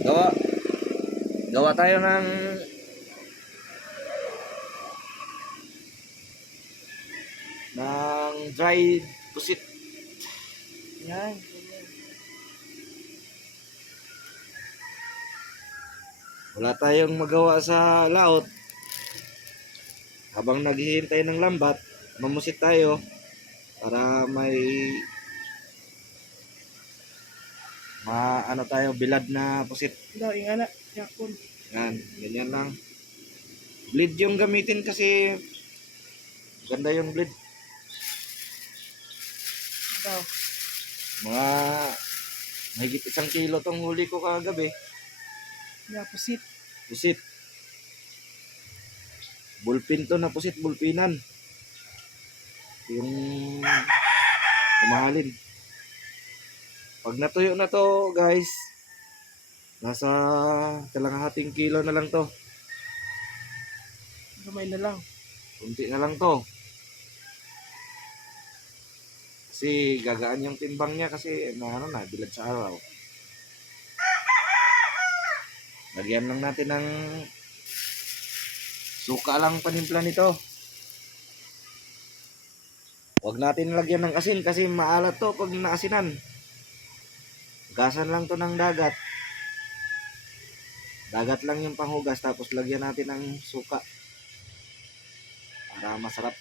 Gawa, gawa tayo ng dried pusit. Yan. Wala tayong magawa sa laot. Habang naghihintay ng lambat, mamusit tayo para may ano tayo, bilad na pusit. Daw, ingana. Yakon. Yan, ganyan lang. Blade yung gamitin kasi ganda yung blade. Daw. Mga mahigit 1 kilo tong huli ko kagabi. Ya, pusit. Pusit. Bulpin to na pusit, bulpinan. Yung kumahalin. Pag natuyo na to, guys, nasa kalahating kilo na lang to. Gamay na lang. Kunti na lang to. Kasi gagaan yung timbang niya kasi na bilad sa araw. Lagyan lang natin ng suka lang panimpla nito. Huwag natin lagyan ng asin kasi maalat to pag naasinan. Hugasan lang to ng dagat. Dagat lang yung panghugas tapos lagyan natin ng suka para masarap.